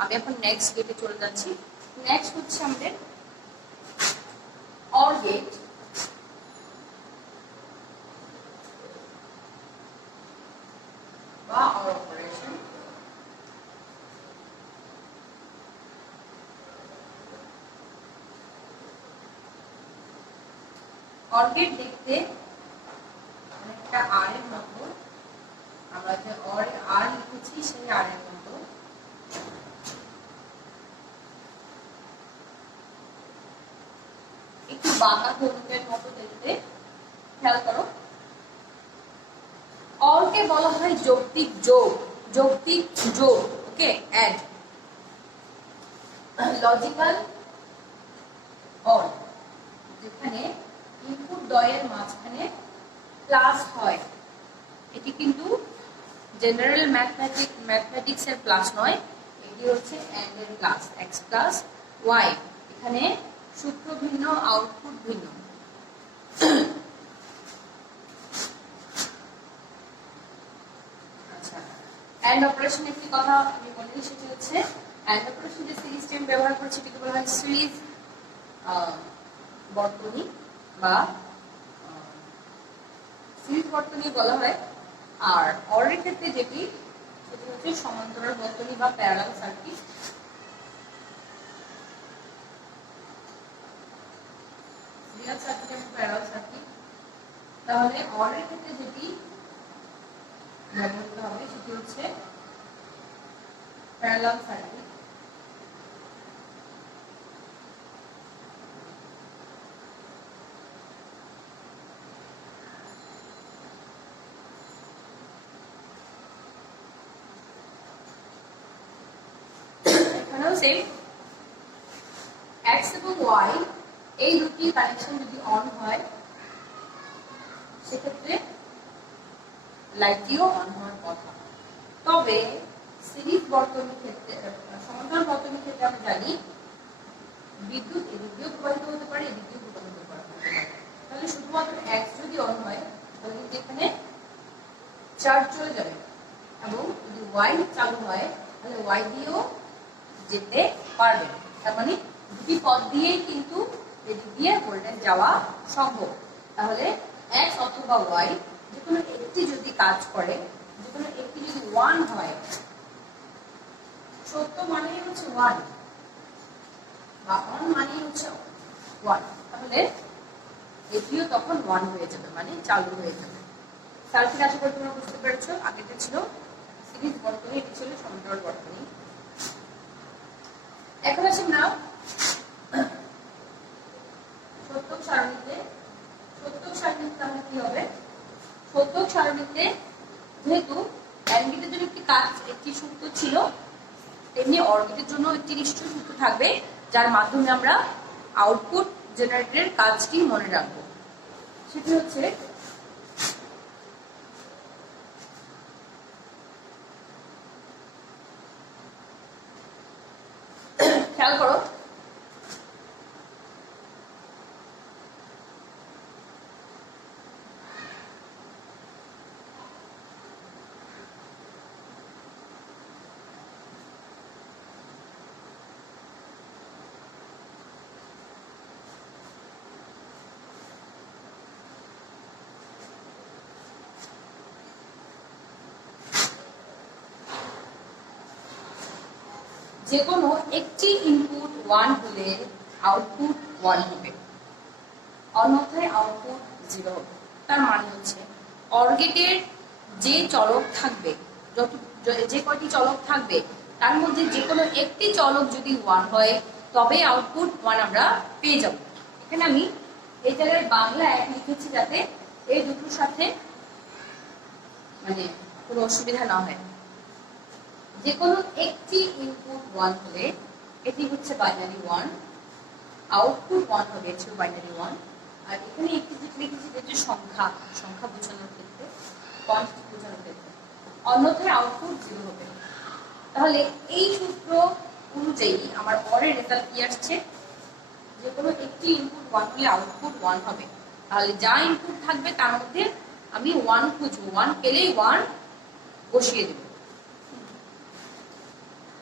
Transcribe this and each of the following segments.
আমি এখন নেক্সট গেটে চলে যাচ্ছি। নেক্সট হচ্ছে আমাদের অর গেট। বা অর অপারেশন। অর গেট দেখতে অনেকটা আর এর মতো, আমরা যে আর লিখেছি সেই আর এর মতো। একটু বাঁকা ধনুকের মতো দেখতে। খেয়াল করো, অরকে বলা হয় যৌক্তিক যোগ, যৌক্তিক যোগ। ওকে, অ্যাড। লজিক্যাল অর, যেখানে ইনপুট দ্বয়ের মাঝখানে প্লাস হয়। এটি কিন্তু জেনারেল ম্যাথমেটিক্স এর প্লাস নয়, এটি হচ্ছে এন্ড এর প্লাস, এক্স প্লাস ওয়াই। এখানে সূত্র ভিন্ন, আউটপুট ভিন্ন। আচ্ছা, এন্ড অপারেশন একটি কথা আমি বলে দিই, সেটি হচ্ছে এন্ড অপারেশন যে সিরিজ টাইম ব্যবহার করছে এটাকে বলা হয় সিরিজ বর্তনী বা সিরিজ বর্তনী বলা হয়। আর অরের ক্ষেত্রে যেটি, সেটি হচ্ছে সমান্তরাল বর্তনী বা প্যারালাল সার্কিট। সিরিয়াল সার্কিট এবং প্যারালাল সার্কিট। তাহলে অরের ক্ষেত্রে যেটি ব্যবহৃত হবে সেটি হচ্ছে প্যারালাল সার্কিট। সেম এক্স এবং ওয়াই এই দুটি কানেকশন যদি অন হয় সেক্ষেত্রে লাইটটিও অন হওয়ার কথা। তবে সিরিজ বর্তনীর ক্ষেত্রে, সমান্তরাল বর্তনীর ক্ষেত্রে আমরা জানি বিদ্যুৎ এদিক দিয়েও প্রবাহিত হতে পারে, এদিক দিয়েও প্রবাহিত হতে পারে। তাহলে শুধুমাত্র এক্স যদি অন হয় তাহলে এখানে চার্জ চলে যাবে, এবং যদি ওয়াই চালু হয় তাহলে ওয়াই দিয়েও যেতে পারবে। তার মানে দুটি পথ দিয়েই কিন্তু এদিক দিয়ে ভোল্টেজ যাওয়া সম্ভব। তাহলে এক্স অথবা ওয়াই যে কোনো একটি যদি কাজ করে, যে কোনো একটি যদি ওয়ান হয়, সত্য মানেই হচ্ছে ওয়ান বা অন মানেই হচ্ছে ওয়ান, তাহলে এটিও তখন ওয়ান হয়ে যাবে, মানে চালু হয়ে যাবে। সার্কিট আশা করি তোমরা বুঝতে পেরেছো। আগেটা ছিল সিরিজ বর্তনী, এটি ছিল সমান্তরাল বর্তনী। এখন আসি না সত্যক সারণীতে। সত্যক সারণীতে তাহলে কি হবে? সত্যক সারণীতে যেহেতু এন্ড গেটের জন্য একটি সূত্র ছিল, তেমনি অর গেটের জন্য একটি নিশ্চয় সূত্র থাকবে, যার মাধ্যমে আমরা আউটপুট জেনারেটরের কাজটি মনে রাখবো। সেটি হচ্ছে খেয়াল করো, যে কোনো একটি ইনপুট 1 হলে আউটপুট 1 হবে, অন্যথায় আউটপুট 0 হবে। তার মানে হচ্ছে অর গেটের যে চলক থাকবে, যে কয়টি চলক থাকবে তার মধ্যে যে কোনো একটি চলক যদি 1 হয় তবে আউটপুট 1 আমরা পেয়ে যাব। এখানে আমি এই জায়গায় বাংলা এক লিখেছি যাতে এই দুটোর সাথে মানে কোনো অসুবিধা না হয়। যে কোনো একটি ইনপুট 1 হলে এটি হচ্ছে বাইনারি 1, আউটপুট 1 হবে, এটি বাইনারি 1। আর এখানে একটি যেটি লিখেছি যেটি সংখ্যা বোঝানোর ক্ষেত্রে, কোয়ান্টিটি বোঝানোর ক্ষেত্রে, অন্যথায় আউটপুট 0 হবে। তাহলে এই সূত্র অনুযায়ী আমার পরের রেজাল্ট কি আসছে? যে কোনো একটি ইনপুট 1 হলে আউটপুট 1 হবে। তাহলে যা ইনপুট থাকবে তার মধ্যে আমি 1 খুঁজবো, 1 পেলেই 1 বসিয়ে দেব।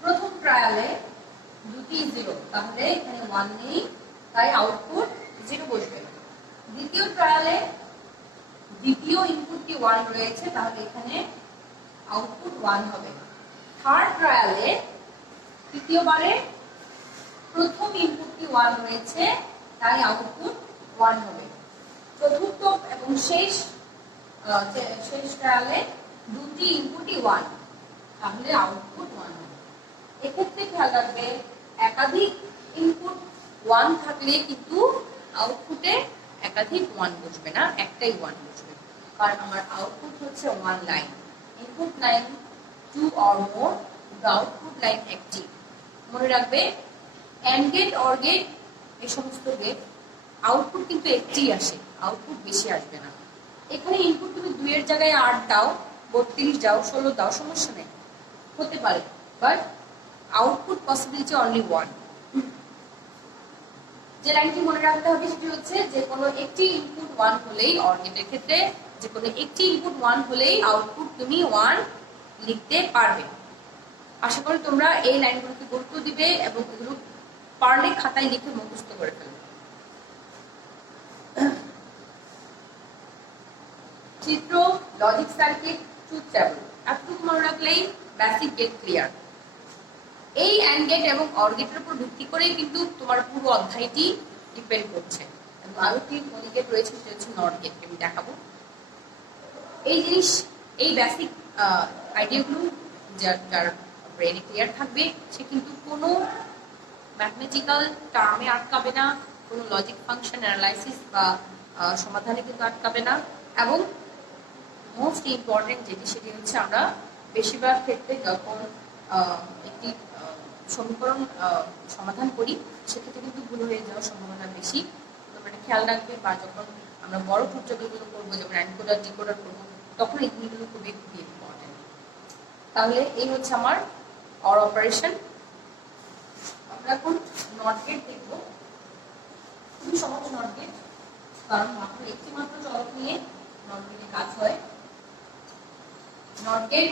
প্রথম ট্রায়ালে দুটি 0, তাহলে এখানে 1 নেই, তাই আউটপুট 0 বসবে। দ্বিতীয় ট্রায়ালে দ্বিতীয় ইনপুটটি 1 রয়েছে, তাহলে এখানে আউটপুট 1 হবে। থার্ড ট্রায়ালে তৃতীয়বারে প্রথম ইনপুটটি 1 রয়েছে, তাই আউটপুট 1 হবে। চতুর্থ এবং শেষ ট্রায়ালে দুটি ইনপুটই 1, তাহলে আউটপুট 1 হবে। এক্ষেত্রে খেয়াল রাখবে, একাধিক ইনপুট 1 থাকলে কিন্তু আউটপুটে একাধিক 1 বসবে না, একটাই 1 বসবে, কারণ আমার আউটপুট হচ্ছে 1 line. Input line 2 or more, the output line একটি। মনে রাখবে, AND গেট, OR গেট, এই সমস্ত গেট আউটপুট কিন্তু একটি আসে, আউটপুট বেশি আসবে না। এখানে ইনপুট তুমি 2 এর জায়গায় 8 দাও, 32 দাও, 16 দাও, সমস্যা নেই, হতে পারে, বাট আউটপুট পসিবিলিটি অনলি 1। যে লাইনটি মনে রাখতে হবে সেটি হচ্ছে, যে কোনো একটি ইনপুট 1 হলেই, OR গেটের ক্ষেত্রে যে কোনো একটি ইনপুট 1 হলেই আউটপুট তুমি 1 লিখতে পারবে। আশা করি তোমরা এই লাইনগুলোকে গুরুত্ব দিবে এবং এগুলো পারলে খাতায় লিখে মুখস্থ করে ফেলবে। চিত্র, লজিক সার্কিট, ট্রুথ টেবল, এতটুকু মনে রাখলেই বেসিক গেট ক্লিয়ার। এই AND গেট এবং OR গেটের উপর ভিত্তি করেই কিন্তু তোমার পুরো অধ্যায়টি ডিপেন্ড করছে। এবং আরো একটি গেট রয়েছে, সেটা হচ্ছে নট গেট, আমি দেখাবো। এই জিনিস, এই বেসিক আইডিয়াগুলো যার ব্রেনে ক্লিয়ার থাকবে, সে কিন্তু কোনো ম্যাথমেটিক্যাল টার্মে আটকাবে না, কোনো লজিক ফাংশন অ্যানালাইসিস বা সমাধানে কিন্তু আটকাবে না। এবং মোস্ট ইম্পর্টেন্ট যেটি, সেটি হচ্ছে আমরা বেশিরভাগ ক্ষেত্রে যখন একটি সমীকরণ সমাধান করি, সেক্ষেত্রে কিন্তু ভুল হয়ে যাওয়ার সম্ভাবনা বেশি। তোমরা এটা খেয়াল রাখবে, বা যখন আমরা বড় সূত্রগুলো করবো, যেমন এনকোডার ডিকোডার করবো, তখন এই গুণগুলো খুবই খুবই ইম্পর্টেন্ট। তাহলে এই হচ্ছে আমার OR অপারেশন। আমরা এখন নট গেট দেখবো। খুবই সহজ নট গেট, কারণ মাত্র একটি মাত্র চলক নিয়ে নট গেটে কাজ হয়। নট গেট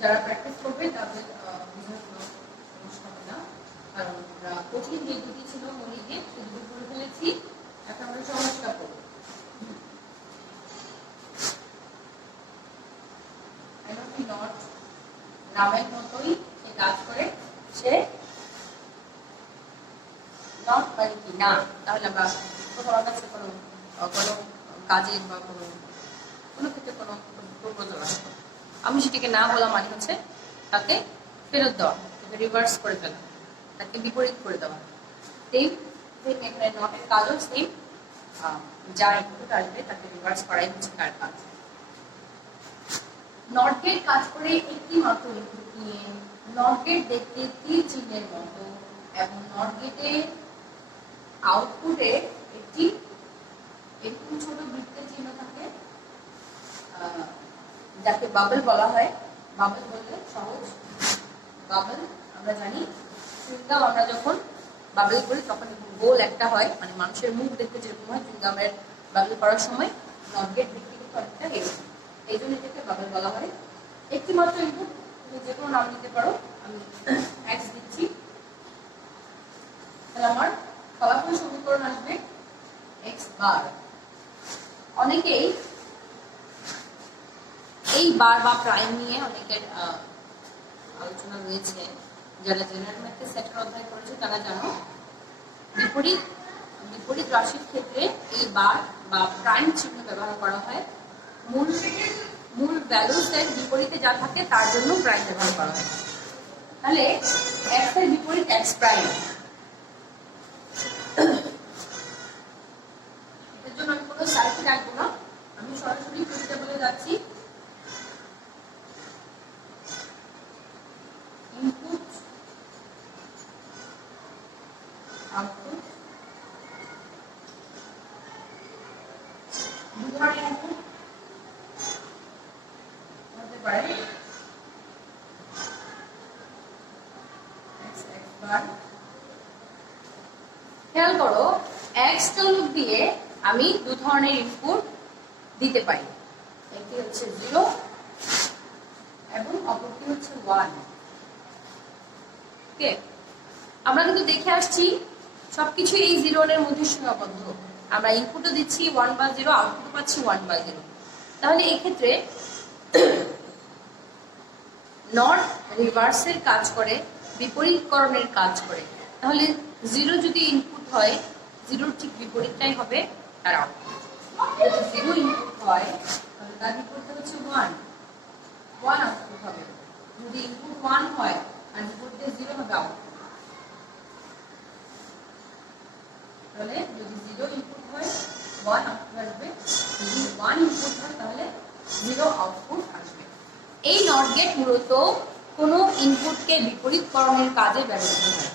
যারা প্র্যাকটিস করবে তাদের বোঝার কোনো সমস্যা হবে না, কারণ আমরা কঠিন যে দুটি ছিল মৌলিক গেট, সেগুলো করে ফেলেছি। এখন আমরা সহজটা করবো। নট নামের মতোই সে কাজ করে, সে নট মানে কি না, তাহলে আমরা তোমার কাছে কোনো কাজে বা কোনো ক্ষেত্রে কোনো প্রপোজাল আসবে, আমি সেটাকে না বলা মানে হচ্ছে তাকে ফেরত দেওয়া, তাকে রিভার্স করে ফেলা, তাকে বিপরীত করে দেওয়া। সেম এখানে নটের কাজও সেম, যা ইনপুট আসবে তাকে রিভার্স করাই হচ্ছে তার কাজ। নট গেট কাজ করে একটি মাত্র ইনপুট নিয়ে। নট গেট দেখতে তীর চিহ্নের মতো, এবং নট গেটে আউটপুটে একটি এরকম ছোট বৃত্তের চিহ্ন থাকে, যাকে বাবল বলা হয়। বাবল বলতে সহজ, বাবল আমরা জানি চুইংগাম আমরা যখন বাবল করি তখন গোল একটা হয়, মানে মানুষের মুখ দেখতে যেরকম হয় চুইংগামের বাবল করার সময়, নট গেট দেখতে কিন্তু অনেকটা এরকম, এই জন্য এটাকে বাবল বলা হয়। একটি মাত্র ইনপুট, তুমি যে কোনো নাম দিতে পারো, আমি এক্স দিচ্ছি, তাহলে আমার ফলাফল সমীকরণ আসবে এক্স বার। অনেকেই এই বার বা প্রাইম নিয়ে অনেকের আলোচনা রয়েছে, যারা জেনারেল ম্যাথে সেটের অধ্যায় করেছে তারা জানো, বিপরীত রাশির ক্ষেত্রে এই বার বা প্রাইম চিহ্ন ব্যবহার করা হয়। মূল ভ্যালুসের বিপরীতে যা থাকে তার জন্য প্রাইম ব্যবহার করা হয়। তাহলে এক্স এর বিপরীত এক্স প্রাইম, এর জন্য আমি কোনো সার্কিট রাখবো না, আমি সরাসরি ট্রুথ টেবলে যাচ্ছি। ইনপুট, আউটপুট, দু ধরনের ইনপুট হতে পারে, খেয়াল করো এক্স চলক দিয়ে আমি দু ধরনের ইনপুট দিতে পারি, একটি হচ্ছে 0 এবং অপরটি হচ্ছে 1। ওকে, আমরা কিন্তু দেখে আসছি সবকিছু এই 0 এর মধ্যে সীমাবদ্ধ। আমরা ইনপুটও দিচ্ছি 1/0, আউটপুট পাচ্ছি 1/0। তাহলে এই ক্ষেত্রে নট রিভার্সের কাজ করে, বিপরীতকরণের কাজ করে। তাহলে 0 যদি ইনপুট হয়, 0 ঠিক বিপরীতটাই হবে তার আউটপুট। যদি 0 ইনপুট হয় তাহলে তার বিপরীত হচ্ছে 1 আউটপুট হবে। যদি ইনপুট 1 হয় আর বিপরীতে 0 হবে আউটপুট। তাহলে যদি 0 ইনপুট হয় 1 আউটপুট আসবে, যদি 1 ইনপুট হয় তাহলে 0 আউটপুট আসবে। এই নট গেট মূলত কোনো ইনপুটকে বিপরীতকরণের কাজে ব্যবহৃত হয়।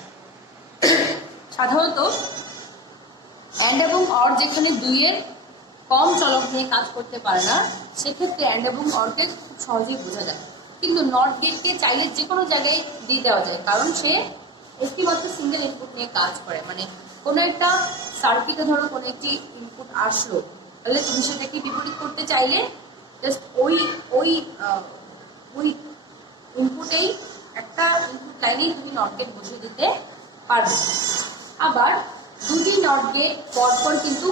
সাধারণত অ্যান্ড এবং অর যেখানে 2 এর কম চলক নিয়ে কাজ করতে পারে না, সেক্ষেত্রে অ্যান্ড এবং অরকে খুব সহজেই বোঝা যায়। কিন্তু নট গেটকে চাইলে যে কোনো জায়গায় দিয়ে দেওয়া যায়, কারণ সে একটি মাত্র সিঙ্গেল ইনপুট নিয়ে কাজ করে। মানে কোনো একটা সার্কিটে ধরো কোনো একটি ইনপুট আসলো, তাহলে তুমি সেটাকে বিপরীত করতে চাইলে জাস্ট ওই ইনপুটেই একটা ইনপুট লাইনেই তুমি নট গেট বসিয়ে দিতে পারবে। আবার দুটি নট গেট পরপর কিন্তু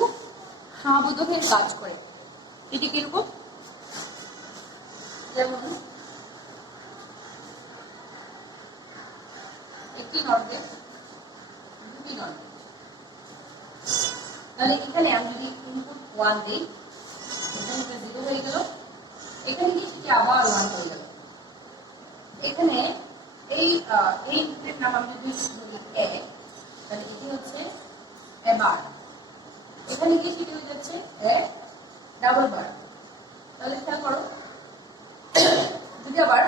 সমাবোধকের কাজ করে। এটি কিরকম? যেমন একটি নট গেট, দুটি নট গেট। তাহলে এখানে আমি যদি ইনপুট 1 দিই, এখানে 0 হয়ে গেল, এখানে গিয়ে সেটি আবার 1 হয়ে গেল। এখানে এই ইনপুটের নাম আমি যদি বলি এ, তাহলে এটি হচ্ছে এ বার। এখানে গিয়ে সেটি হয়ে যাচ্ছে এ ডাবল বার। তাহলে খেয়াল করো, যদি আবার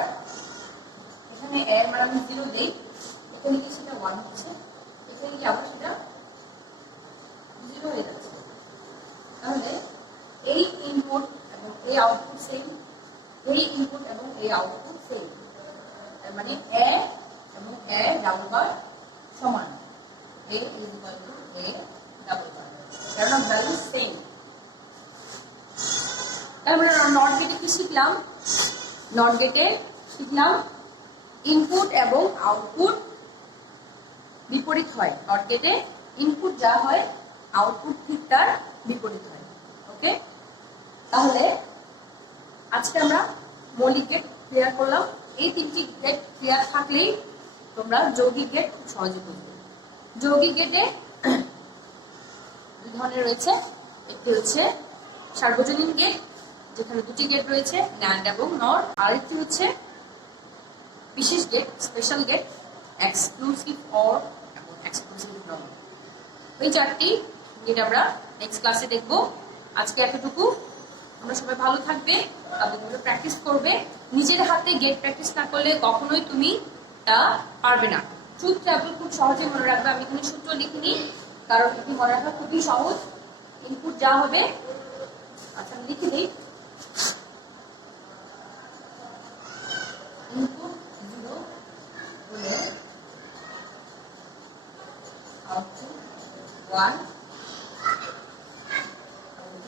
এখানে এ এর মান আমি 0 দিই, এখানে গিয়ে সেটা 1 হচ্ছে, এখানে গিয়ে আবার সেটা 0 হয়ে যাচ্ছে। তাহলে এই ইনপুট এবং এই আউটপুট সেম, এই ইনপুট এবং এই আউটপুট সেম। মানে এ এবং এ ডাবল বার সমান, A is equal to A double bar, কারণ ভ্যালু সেম। তারপরে নট গেটে কি শিখলাম? নট গেটে শিখলাম ইনপুট এবং আউটপুট বিপরীত হয়। নট গেটে ইনপুট যা হয় আউটপুট ঠিক তার বিপরীত হয়। ওকে, তাহলে আজকে আমরা মৌলিক গেট ক্লিয়ার করলাম। এই 3টি গেট ক্লিয়ার থাকলেই তোমরা যৌগিক গেট খুব সহজে বুঝবে। যৌগিক গেটে 2 ধরনের রয়েছে। একটি হচ্ছে সার্বজনীন গেট, যেখানে 2টি গেট রয়েছে, NAND এবং NOR। আরেকটি হচ্ছে বিশেষ gate, special gate, exclusive or এবং এক্সক্লুসিভ নর। এই 4টি গেট আমরা নেক্সট ক্লাসে দেখব। আজকে এতটুকু। তোমরা সবাই ভালো থাকবে, তাদের তোমরা প্র্যাকটিস করবে। নিজের হাতে গেট প্র্যাকটিস না করলে কখনোই তুমি তা পারবে না। ট্রুথ টেবিল খুব সহজে মনে রাখবে। আমি এখানে সূত্র লিখিনি, কারণ এটি মনে রাখা খুবই সহজ। ইনপুট যা হবে, আচ্ছা আমি লিখে দিই, ইনপুট 0 হলে আউটপুট 1,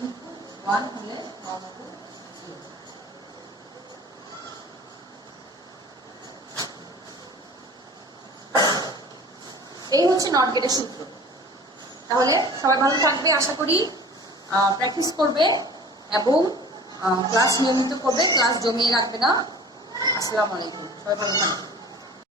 ইনপুট 1 হলে আউটপুট 0। এই হচ্ছে নট গেটের সূত্র। তাহলে সবাই ভালো থাকবে, আশা করি প্র্যাকটিস করবে এবং ক্লাস নিয়মিত করবে, ক্লাস জমিয়ে রাখবে না। আসসালামু আলাইকুম, সবাই ভালো থাকবে।